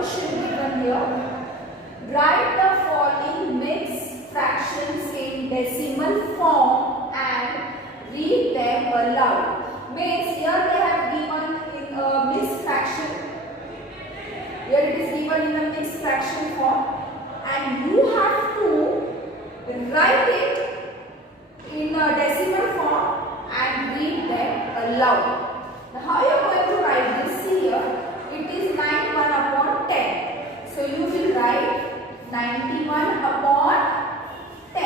question given here. Write the following mixed fractions in decimal form and read them aloud. Means here they have given in a mixed fraction. Here it is given in a mixed fraction form, and you have to write it in a decimal form and read them aloud. Now how you are going to write this here? It is 91 upon 10. So you will write 91 upon 10.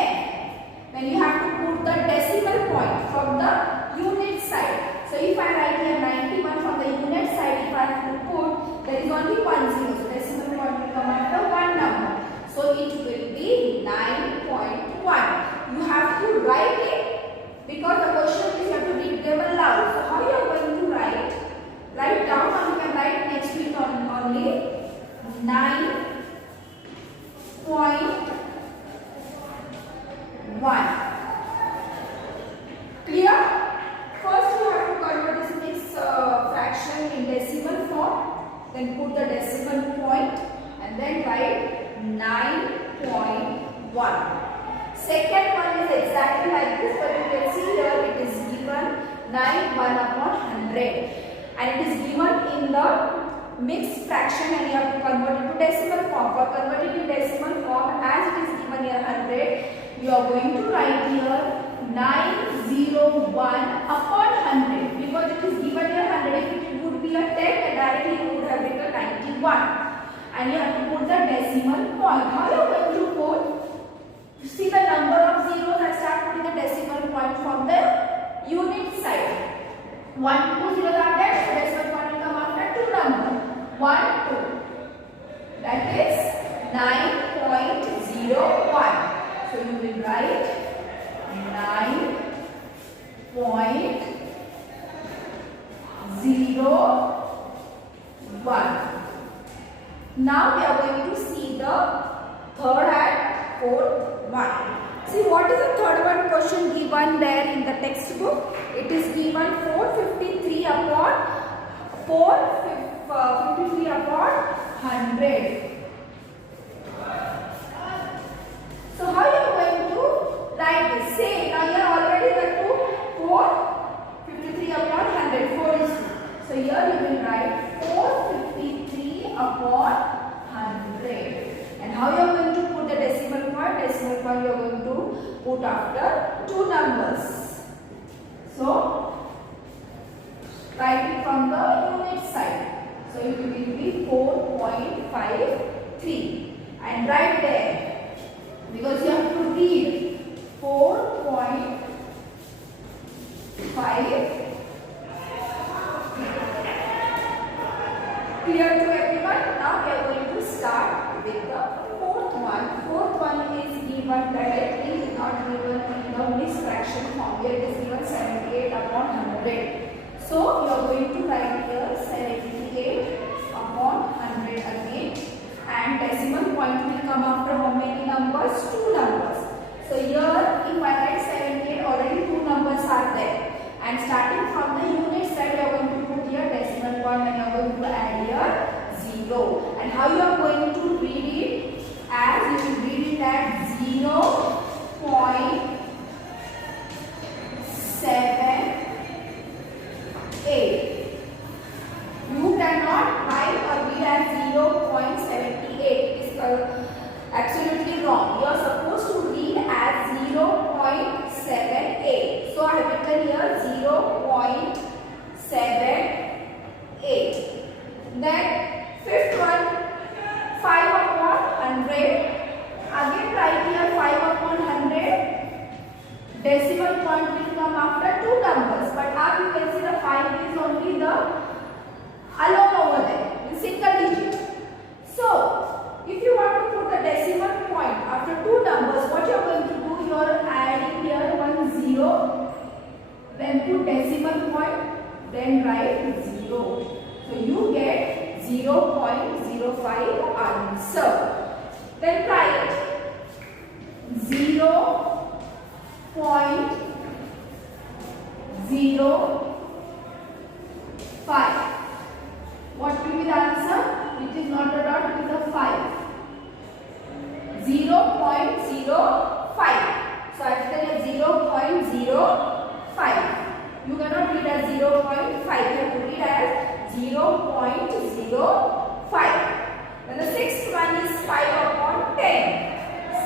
Then you have to put the decimal point from the unit side. So if I write here 91 from the unit side, if I have to put, there is only 1 0. So decimal point will come after one number. So it will be 9.1. You have to write it because the question is you have to read them aloud. So how you are going to write? Write down, and you can write next to it only 9.1. Clear? First you have to convert this mixed fraction in decimal form. Then put the decimal point and then write 9.1. Second one is exactly like this, but you can see here it is given 91 upon 100. And it is given in the mixed fraction, and you have to convert it to decimal form. For converting in decimal form, as it is given here 100, you are going to write here 901 upon 100, because it is given here 100. If it would be a 10, then directly you would have written 91, and you have to put the decimal point. How you are going to put? You see the number of zeros, and start putting the decimal point from the unit side. 1, 2 zeros are there, so decimal point will come after two numbers. 1, 2. That is 9.01. So you will write 9.01. Now we are going to see the third and fourth one. See, what is the third one question given there in the textbook? It is given 453 upon 100. So how you are going to write this? Say, now here already the 453 upon 100, 4 is 2. So here you will write 453 upon 100. And how you are going to put the decimal point? Decimal point you are going to put after two numbers. So write it from the unit side. So it will be 4.53, and write there, because you have to read 4.53. Clear to everyone? Now we are going to start with the fourth one. Fourth one is given directly, not given in the mixed fraction form. Here it is given 78 upon 100. So you are going to write here 78 upon 100 again, and decimal point will come after how many numbers? Two numbers. So here if I write 78, already two numbers are there, and starting from the unit side you are going to put here decimal point, and you are going to add here 0. And how you are going to read it? As you will read it at 0.78. You cannot write or read as 0.78. It is absolutely wrong. You are supposed to read as 0.78. So I have written here 0.78. Then fifth one, 5 upon 100. Again write here 5 upon 100. Decimal point will come after two numbers, but now you can see the 5 is only the alone over there, in single digit. So if you want to put the decimal point after two numbers, what you are going to do? You are adding here 1 0, then put decimal point, then write 0. So you get 0.05 answer. Then write 0.05. What will be the answer? It is not a dot, 0.05. Then the sixth one is 5 upon 10.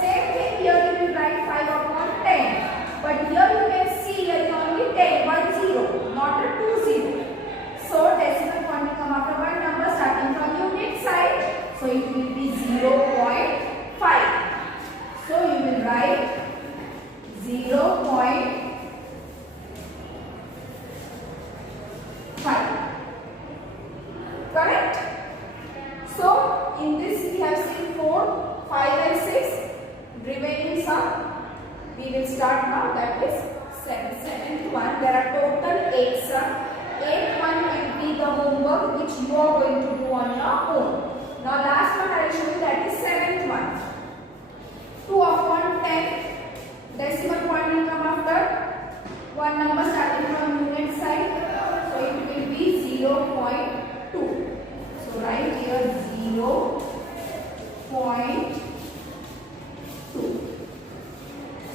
Same thing here, you will write 5 upon 10. But here you can see here is only 10, 1 0, not a 2 0. So decimal point will come after one number starting from unit side. So it will be 0.5. So you will write 0.5. Correct? So in this we have seen 4, 5 and 6. Remaining sum we will start now, that is 7th one. There are total 8 sum. 8th one will be the homework which you are going to do on your own. Now last one I will show you, that is 7th one. 2 upon 10. Decimal point will come after one number starting from unit side. So it will be 0.2. So write here 0.2.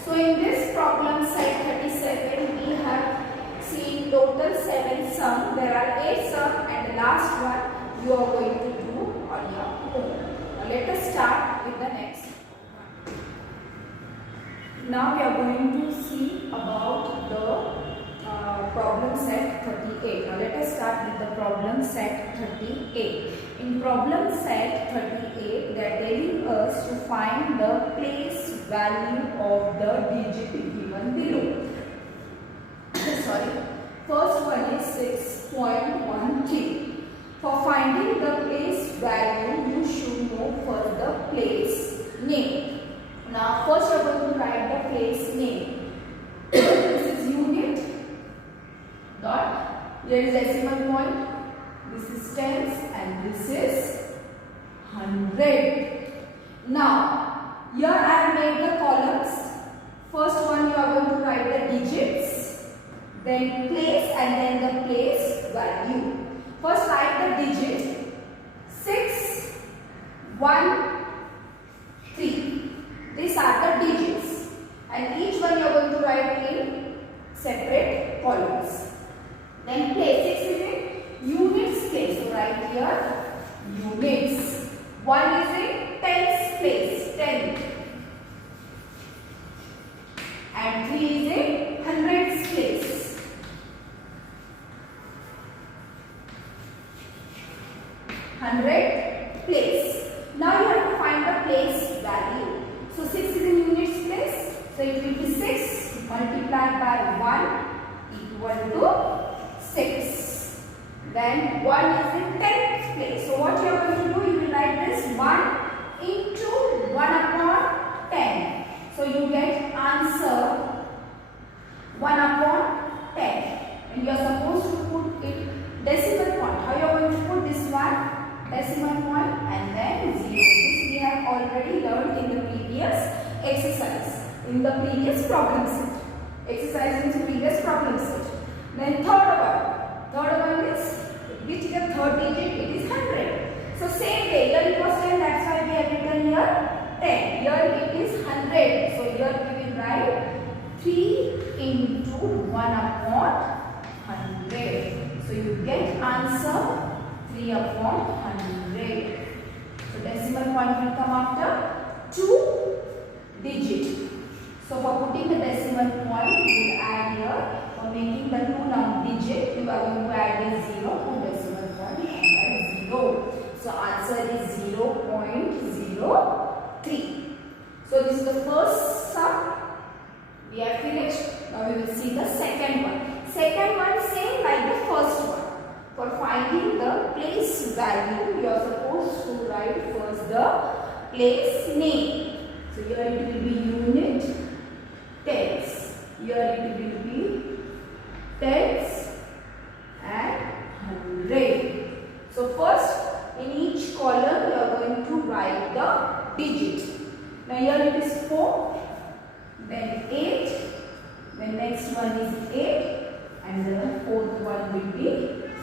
So in this problem set 37 we have seen total 7 sum. There are 8 sum and the last one you are going to do on your own. Now let us start with the next. Now we are going to see about the problem set 38. Now let us start with the problem set 38. In problem set 38, they are telling us to find the place value of the digit given below. Sorry. First one is 6.13. For finding the place value, you should know first the place name. Now first we are going to write the place name. This is unit. Dot. Here is decimal point. This is tens and this is 100. Now here I have made the columns. First one you are going to write the digits, then place and then the place value. First write the digit 6, 1, 3. These are the digits and each one you are going to write in separate columns. Then place. 6 is in units place. So write here units. 1 is in tens place. 10. And 3 is in hundreds place. 100 place. Now you have to find the place value. So 6 is in units place. So it will be 6 multiplied by 1 equal to 6. Then 1 is in tenth place. So what you are going to do, you will write this 1 into 1 upon 10. So you get answer 1 upon 10. And you are supposed to put it decimal point. How you are going to put this one? Decimal point and then 0. This we have already learned in the previous exercise, in the previous problem set. Exercise in the previous problem set. Then third one is, which is the third digit? It is 100. So same way, here it was 10, that's why we have written here 10. Here it is 100. So here we will write 3 into 1 upon 100. So you get answer 3 upon 100. So decimal point will come after 2 digit. So for putting the decimal point, we will add here. For making the 2 digit, you are going to add a 0 to decimal point and write 0. So answer is 0.03. So this is the first sum. We have finished. Now we will see the second one. Second one same like the first one. For finding the place value, you are supposed to write first the place name. So here it will be unit, tens. Here it will be tens and 100. So first in each column you are going to write the digit. Now here it is 4, then 8, then next one is 8 and the fourth one will be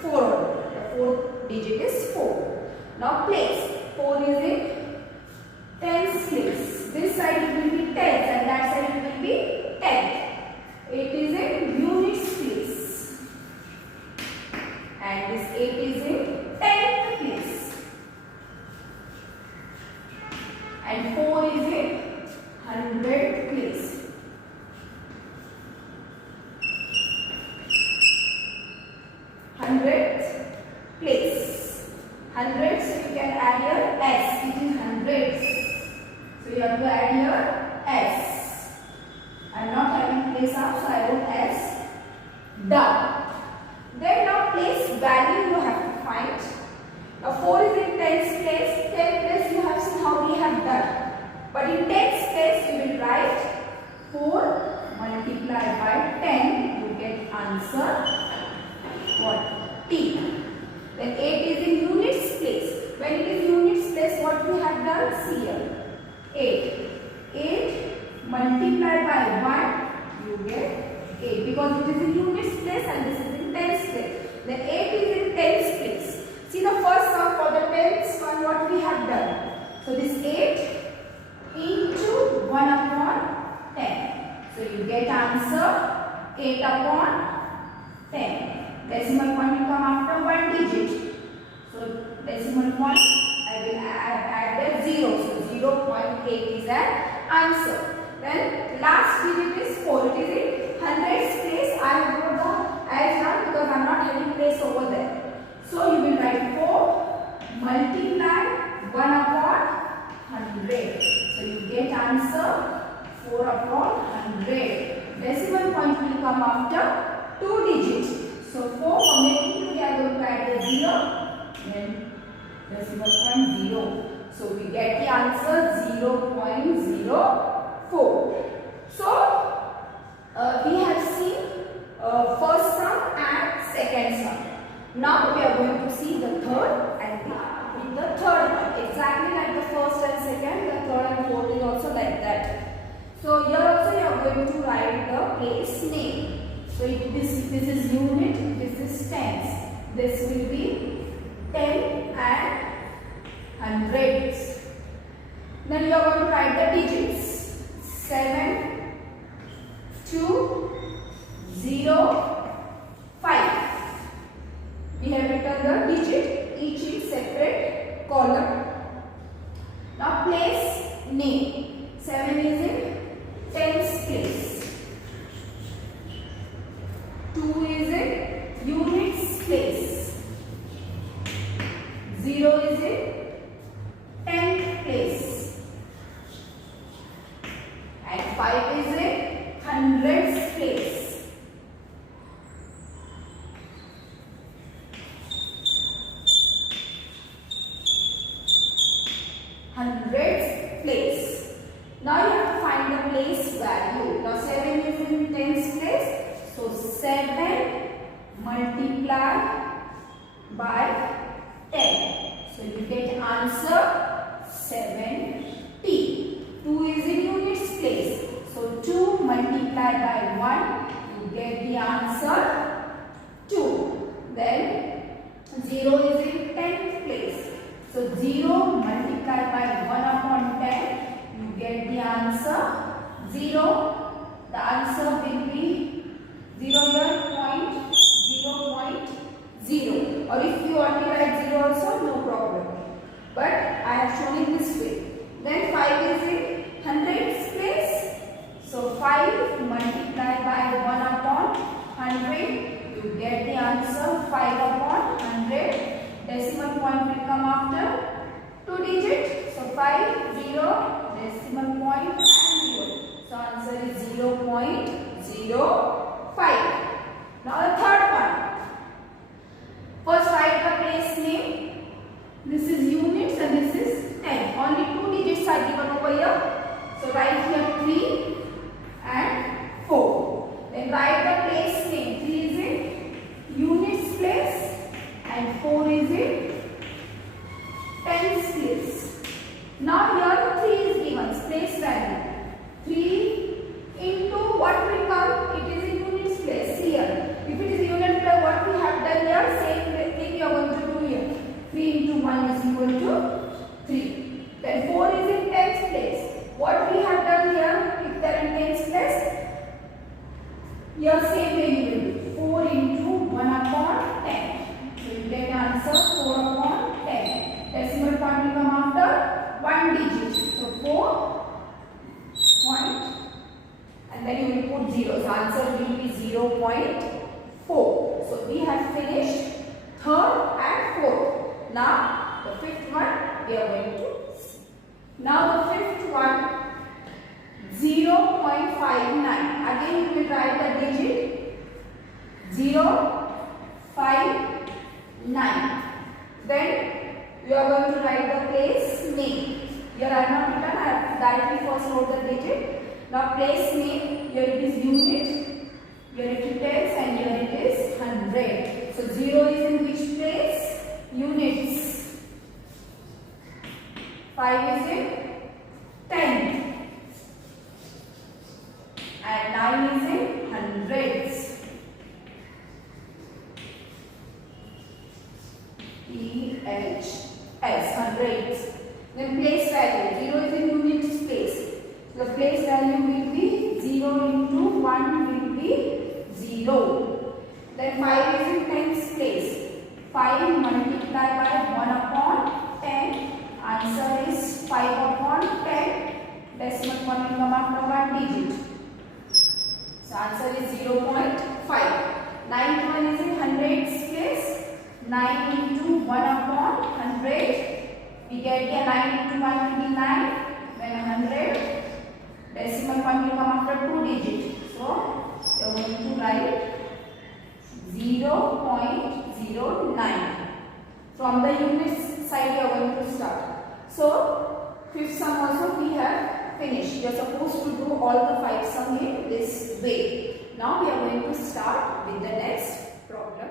4. The fourth digit is 4. Now place. 4 is in tens place. This side it will be tens and that side it will be tenth. 8 is in units place. And this 8 is in tens hundreds, so you can add your s. It is hundreds. So you have to add your s. I am not having place up, so I wrote s down. Then now place value you have to find. Now 4 is in tens place. 10 place you have seen how we have done. But in tens place you will write 4 multiplied by 10. You get answer what? T. Then 8 is in units place. When it is units place, what we have done? See here. 8. 8 multiplied by 1, you get 8. Because it is in units place and this is in tens place. Then 8 is in tens place. See the first sum for the tens one, what we have done. So this 8 into 1 upon 10. So you get answer 8 upon 10. Decimal point will come after 1 digit. So decimal point I will add the 0. So 0.8 is an answer. Then last digit is 4. It is in hundreds place. I have wrote the as 1 because I am not having place over there. So you will write 4 multiply 1 upon 100. So you get answer 4 upon 100. Decimal point will come after 2 digits. So 4 combining we are going to add the 0. Then decimal point 0. So we get the answer 0.04. So we have seen first sum and second sum. Now we are going to see the third and with the third one. Exactly like the first and second, the third and fourth is also like that. So here also you are going to write the place name. So if this is unit, this is tens. This will be 10 and hundreds. Then you are going to write the digits. 7, 2, 0, 5. We have written the digit each in separate column. Now place name. 7 is in tens place. 2 is in units place. 0 is in tenth place. And 5 is in hundreds place. Hundreds place. Now you have to find the place value. Now 7 is in tens place. So 7 multiplied by 10. So you get answer 70. 2 is in units place. So 2 multiplied by 1. You get the answer 2. Then 0 is in tenth place. So 0 multiplied by 1 upon 10, you get the answer 0. The answer will be 0 here, point 0.0. Or if you want to write 0 also, no problem. But I have shown it this way. Then 5 is in hundreds place. So 5 multiplied by 1 upon 100, you get the answer 5 upon 100. Decimal point will come after 2 digits. So 5, 0, decimal point and 0. So answer is 0.05. Now the third one. First write the place name. This is units and this is 10. Only 2 digits are given over here. So write here 3 and 4. Then write the place name. 3 is in units place. And 4 is in tens place. Now here 3 is given, place value. 3 into what will come? It is in units place here. If it is unit place, what we have done here, same thing you are going to do here. 3 into 1 is equal to 3. Then 4 is in tens place. What we have done here, if they are in tens place, here same way you will do. 4 into 1 upon 10. So you get answer 4 upon 10. Decimal point will come after 1 digit. So 4 point and then you will put 0. So answer will be 0.4. So we have finished third and fourth. Now the fifth one we are going to see. Now the fifth one, 0.59. Again you will write the digit 059. Then you are going to write the place name. Here I have not written, I have directly first wrote the digit. Now place name, here it is unit, here it is tens, and here it is 100. So 0 is in which place? Units. 5 is in 10. And 9 is in hundreds. EHS, hundreds. Then place value. 0 is in units place. The place value will be 0 into 1 will be 0. Then 5 is in tens place. 5 multiplied by 1 upon 10. Answer is 5 upon 10. Decimal point will come after 1 digit. So answer is 0.5. Ninth one is in hundreds place. 9 into 1 upon 100. We get here 9 into 1 will be 9. Then 100. Decimal point will come after 2 digits. So you are going to write 0.09. From the units side you are going to start. So fifth sum also we have finished. You are supposed to do all the 5 sum in this way. Now we are going to start with the next problem.